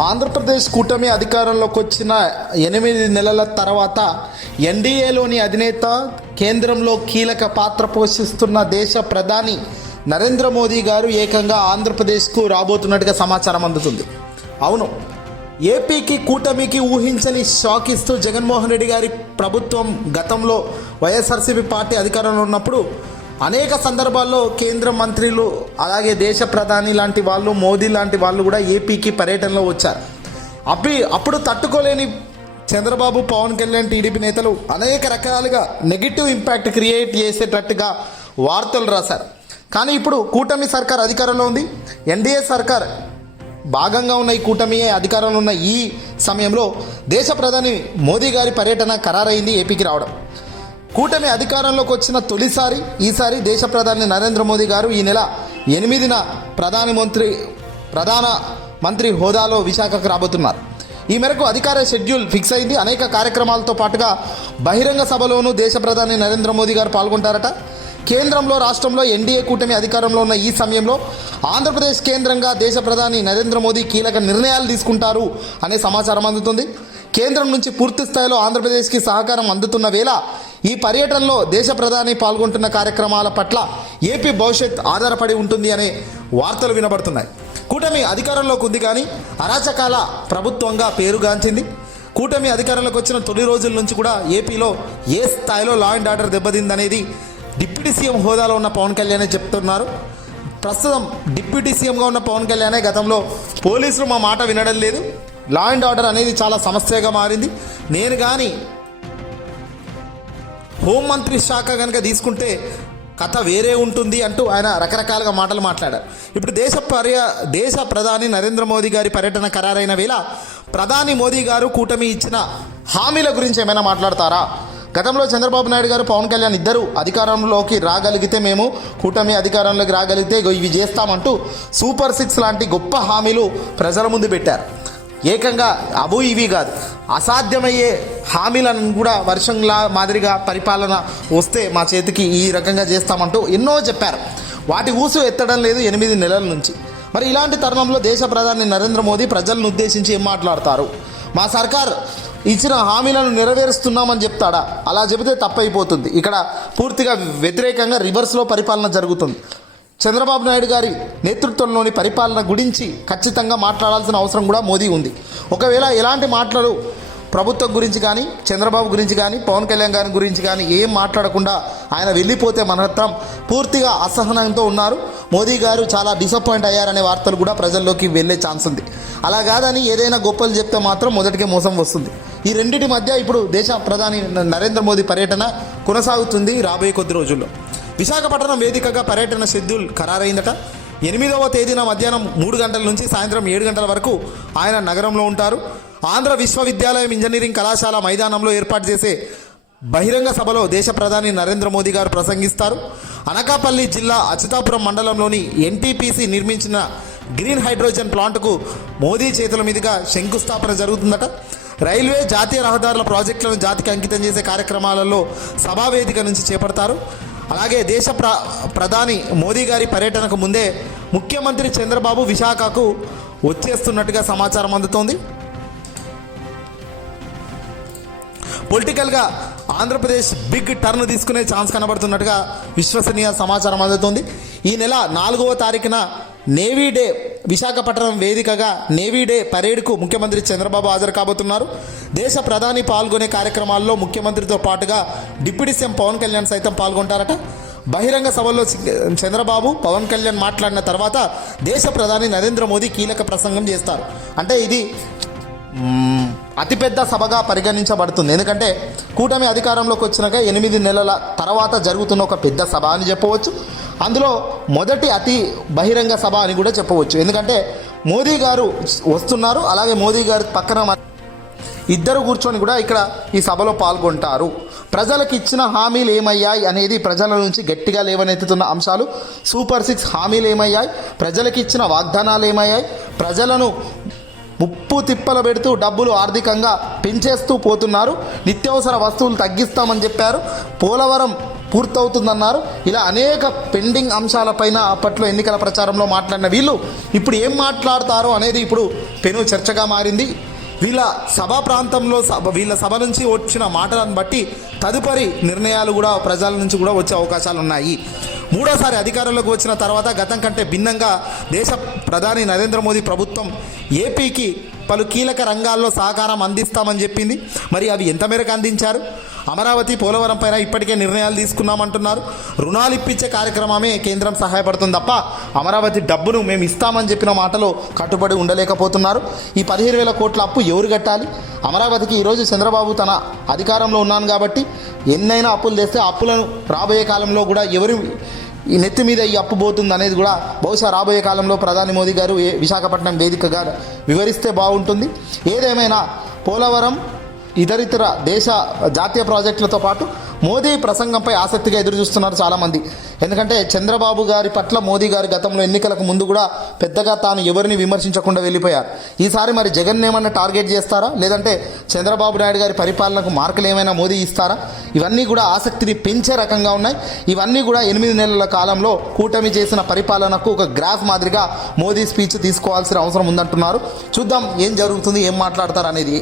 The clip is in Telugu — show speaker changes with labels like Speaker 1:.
Speaker 1: ఆంధ్రప్రదేశ్ కూటమి అధికారంలోకి వచ్చిన ఎనిమిది నెలల తర్వాత ఎన్డీఏలోని అధినేత కేంద్రంలో కీలక పాత్ర పోషిస్తున్న దేశ ప్రధాని నరేంద్ర మోదీ గారు ఏకంగా ఆంధ్రప్రదేశ్కు రాబోతున్నట్టుగా సమాచారం అందుతుంది. అవును ఏపీకి కూటమికి ఊహించని షాక్ ఇస్తూ జగన్మోహన్ రెడ్డి గారి ప్రభుత్వం గతంలో వైఎస్ఆర్సీపీ పార్టీ అధికారంలో ఉన్నప్పుడు అనేక సందర్భాల్లో కేంద్ర మంత్రులు అలాగే దేశ ప్రధాని లాంటి వాళ్ళు మోదీ లాంటి వాళ్ళు కూడా ఏపీకి పర్యటనలో వచ్చారు. అప్పి అప్పుడు తట్టుకోలేని చంద్రబాబు పవన్ కళ్యాణ్ టీడీపీ నేతలు అనేక రకాలుగా నెగిటివ్ ఇంపాక్ట్ క్రియేట్ చేసేటట్టుగా వార్తలు రాశారు. కానీ ఇప్పుడు కూటమి సర్కార్ అధికారంలో ఉంది. ఎన్డీఏ సర్కార్ భాగంగా ఉన్న ఈ కూటమియే అధికారంలో ఉన్న ఈ సమయంలో దేశ ప్రధాని మోదీ గారి పర్యటన ఖరారైంది ఏపీకి రావడం. కూటమి అధికారంలోకి వచ్చిన తొలిసారి ఈసారి దేశ ప్రధాని నరేంద్ర మోదీ గారు ఈ నెల ఎనిమిదిన ప్రధాని మంత్రి ప్రధాన మంత్రి హోదాలో విశాఖకు రాబోతున్నారు. ఈ మేరకు అధికార షెడ్యూల్ ఫిక్స్ అయింది. అనేక కార్యక్రమాలతో పాటుగా బహిరంగ సభలోనూ దేశ ప్రధాని నరేంద్ర మోదీ గారు పాల్గొంటారట. కేంద్రంలో రాష్ట్రంలో ఎన్డీఏ కూటమి అధికారంలో ఉన్న ఈ సమయంలో ఆంధ్రప్రదేశ్ కేంద్రంగా దేశ ప్రధాని నరేంద్ర మోదీ కీలక నిర్ణయాలు తీసుకుంటారు అనే సమాచారం అందుతుంది. కేంద్రం నుంచి పూర్తి స్థాయిలో ఆంధ్రప్రదేశ్కి సహకారం అందుతున్న వేళ ఈ పర్యటనలో దేశ ప్రధాని పాల్గొంటున్న కార్యక్రమాల పట్ల ఏపీ భవిష్యత్ ఆధారపడి ఉంటుంది అనే వార్తలు వినబడుతున్నాయి. కూటమి అధికారంలోకి ఉంది కానీ అరాచకాల ప్రభుత్వంగా పేరుగాంచింది కూటమి అధికారంలోకి వచ్చిన తొలి రోజుల నుంచి కూడా ఏపీలో ఏ స్థాయిలో లా అండ్ ఆర్డర్ దెబ్బతిందనేది డిప్యూటీ సీఎం హోదాలో ఉన్న పవన్ కళ్యాణే చెప్తున్నారు. ప్రస్తుతం డిప్యూటీ సీఎంగా ఉన్న పవన్ కళ్యాణే గతంలో పోలీసులు మా మాట వినడం లేదు. లా అండ్ ఆర్డర్ అనేది చాలా సమస్యగా మారింది. నేను కానీ హోంమంత్రి శాఖ కనుక తీసుకుంటే కథ వేరే ఉంటుంది అంటూ ఆయన రకరకాలుగా మాటలు మాట్లాడారు. ఇప్పుడు దేశ పర్య దేశ ప్రధాని నరేంద్ర మోదీ గారి పర్యటన ఖరారైన వేళ ప్రధాని మోదీ గారు కూటమి ఇచ్చిన హామీల గురించి ఏమైనా మాట్లాడతారా? గతంలో చంద్రబాబు నాయుడు గారు పవన్ కళ్యాణ్ ఇద్దరు అధికారంలోకి రాగలిగితే మేము కూటమి అధికారంలోకి రాగలిగితే ఇవి చేస్తామంటూ సూపర్ సిక్స్ లాంటి గొప్ప హామీలు ప్రజల ముందు పెట్టారు. ఏకంగా అవు ఇవి కాదు అసాధ్యమయ్యే హామీలను కూడా వర్షంలా మాదిరిగా పరిపాలన వస్తే మా చేతికి ఈ రకంగా చేస్తామంటూ ఎన్నో చెప్పారు. వాటి ఊసు ఎత్తడం లేదు ఎనిమిది నెలల నుంచి. మరి ఇలాంటి తరుణంలో దేశ ప్రధాని నరేంద్ర మోదీ ప్రజలను ఉద్దేశించి ఏం మాట్లాడతారు? మా సర్కార్ ఇచ్చిన హామీలను నెరవేరుస్తున్నామని చెప్తాడా? అలా చెబితే తప్పైపోతుంది. ఇక్కడ పూర్తిగా వ్యతిరేకంగా రివర్స్లో పరిపాలన జరుగుతుంది. చంద్రబాబు నాయుడు గారి నేతృత్వంలోని పరిపాలన గురించి ఖచ్చితంగా మాట్లాడాల్సిన అవసరం కూడా మోదీ ఉంది. ఒకవేళ ఎలాంటి మాటలు ప్రభుత్వం గురించి కానీ చంద్రబాబు గురించి కానీ పవన్ కళ్యాణ్ గారి గురించి కానీ ఏం మాట్లాడకుండా ఆయన వెళ్ళిపోతే మాత్రం పూర్తిగా అసహనంతో ఉన్నారు. మోదీ గారు చాలా డిసప్పాయింట్ అయ్యారనే వార్తలు కూడా ప్రజల్లోకి వెళ్ళే ఛాన్స్ ఉంది. అలా కాదని ఏదైనా గొప్పలు చెప్తే మాత్రం మొదటికే మోసం వస్తుంది. ఈ రెండింటి మధ్య ఇప్పుడు దేశ ప్రధాని నరేంద్ర మోదీ పర్యటన కొనసాగుతుంది రాబోయే కొద్ది రోజుల్లో. విశాఖపట్నం వేదికగా పర్యటన షెడ్యూల్ ఖరారైందట. ఎనిమిదవ తేదీన మధ్యాహ్నం మూడు గంటల నుంచి సాయంత్రం ఏడు గంటల వరకు ఆయన నగరంలో ఉంటారు. ఆంధ్ర విశ్వవిద్యాలయం ఇంజనీరింగ్ కళాశాల మైదానంలో ఏర్పాటు చేసే బహిరంగ సభలో దేశ ప్రధాని నరేంద్ర మోదీ గారు ప్రసంగిస్తారు. అనకాపల్లి జిల్లా అచ్యుతాపురం మండలంలోని ఎన్టీపీసీ నిర్మించిన గ్రీన్ హైడ్రోజన్ ప్లాంట్కు మోదీ చేతుల మీదుగా శంకుస్థాపన జరుగుతుందట. రైల్వే జాతీయ రహదారుల ప్రాజెక్టులను జాతికి అంకితం చేసే కార్యక్రమాలలో సభావేదిక నుంచి చేపడతారు. అలాగే దేశ ప్ర ప్రధాని మోదీ గారి పర్యటనకు ముందే ముఖ్యమంత్రి చంద్రబాబు విశాఖకు వచ్చేస్తున్నట్టుగా సమాచారం అందుతోంది. పొలిటికల్గా ఆంధ్రప్రదేశ్ బిగ్ టర్న్ తీసుకునే ఛాన్స్ కనబడుతున్నట్టుగా విశ్వసనీయ సమాచారం అందుతుంది. ఈ నెల నాలుగవ తారీఖున నేవీ డే విశాఖపట్నం వేదికగా నేవీ డే పరేడ్కు ముఖ్యమంత్రి చంద్రబాబు హాజరు కాబోతున్నారు. దేశ ప్రధాని పాల్గొనే కార్యక్రమాల్లో ముఖ్యమంత్రితో పాటుగా డిప్యూటీ సీఎం పవన్ కళ్యాణ్ సైతం పాల్గొంటారట. బహిరంగ సభలో చంద్రబాబు పవన్ కళ్యాణ్ మాట్లాడిన తర్వాత దేశ ప్రధాని నరేంద్ర మోదీ కీలక ప్రసంగం చేస్తారు. అంటే ఇది అతిపెద్ద సభగా పరిగణించబడుతుంది. ఎందుకంటే కూటమి అధికారంలోకి వచ్చినాక ఎనిమిది నెలల తర్వాత జరుగుతున్న ఒక పెద్ద సభ అని చెప్పవచ్చు. అందులో మొదటి అతి బహిరంగ సభ అని కూడా చెప్పవచ్చు. ఎందుకంటే మోదీ గారు వస్తున్నారు అలాగే మోదీ గారి పక్కన ఇద్దరు కూర్చొని కూడా ఇక్కడ ఈ సభలో పాల్గొంటారు. ప్రజలకు ఇచ్చిన హామీలు ఏమయ్యాయి అనేది ప్రజల నుంచి గట్టిగా లేవనెత్తుతున్న అంశాలు. సూపర్ సిక్స్ హామీలు ఏమయ్యాయి? ప్రజలకు ఇచ్చిన వాగ్దానాలు ఏమయ్యాయి? ప్రజలను ఉప్పు తిప్పలు పెడుతూ డబ్బులు ఆర్థికంగా పెంచేస్తూ పోతున్నారు. నిత్యావసర వస్తువులు తగ్గిస్తామని చెప్పారు. పోలవరం పూర్తవుతుందన్నారు. ఇలా అనేక పెండింగ్ అంశాలపైన అప్పట్లో ఎన్నికల ప్రచారంలో మాట్లాడిన వీళ్ళు ఇప్పుడు ఏం మాట్లాడతారో అనేది ఇప్పుడు పెను చర్చగా మారింది. వీళ్ళ సభా ప్రాంతంలో సభ వీళ్ళ సభ నుంచి వచ్చిన మాటలను బట్టి తదుపరి నిర్ణయాలు కూడా ప్రజల నుంచి కూడా వచ్చే అవకాశాలు ఉన్నాయి మూడోసారి అధికారంలోకి వచ్చిన తర్వాత గతం కంటే భిన్నంగా దేశ ప్రధాని నరేంద్ర మోదీ ప్రభుత్వం ఏపీకి పలు కీలక రంగాల్లో సహకారం అందిస్తామని చెప్పింది. మరి అవి ఎంత మేరకు అందించారు? అమరావతి పోలవరం పైన ఇప్పటికే నిర్ణయాలు తీసుకున్నామంటున్నారు. రుణాలు ఇప్పించే కార్యక్రమమే కేంద్రం సహాయపడుతుంది తప్ప అమరావతి డబ్బును మేము ఇస్తామని చెప్పిన మాటలో కట్టుబడి ఉండలేకపోతున్నారు. ఈ పదిహేను వేల కోట్ల అప్పు ఎవరు కట్టాలి? అమరావతికి ఈరోజు చంద్రబాబు తన అధికారంలో ఉన్నాను కాబట్టి ఎన్నైనా అప్పులు తెస్తే అప్పులను రాబోయే కాలంలో కూడా ఎవరు ఈ నెత్తి మీద ఈ అప్పు పోతుంది అనేది కూడా బహుశా రాబోయే కాలంలో ప్రధాని మోదీ గారు విశాఖపట్నం వేదికగా వివరిస్తే బాగుంటుంది. ఏదేమైనా పోలవరం ఇతరితర దేశ జాతీయ ప్రాజెక్టులతో పాటు మోదీ ప్రసంగంపై ఆసక్తిగా ఎదురు చూస్తున్నారు చాలామంది. ఎందుకంటే చంద్రబాబు గారి పట్ల మోదీ గారి గతంలో ఎన్నికలకు ముందు కూడా పెద్దగా తాను ఎవరిని విమర్శించకుండా వెళ్ళిపోయారు. ఈసారి మరి జగన్ ఏమన్నా టార్గెట్ చేస్తారా? లేదంటే చంద్రబాబు నాయుడు గారి పరిపాలనకు మార్కులు ఏమైనా మోదీ ఇస్తారా? ఇవన్నీ కూడా ఆసక్తిని పెంచే రకంగా ఉన్నాయి. ఇవన్నీ కూడా ఎనిమిది నెలల కాలంలో కూటమి చేసిన పరిపాలనకు ఒక గ్రాఫ్ మాదిరిగా మోదీ స్పీచ్ తీసుకోవాల్సిన అవసరం ఉందంటున్నారు. చూద్దాం ఏం జరుగుతుంది ఏం మాట్లాడతారు అనేది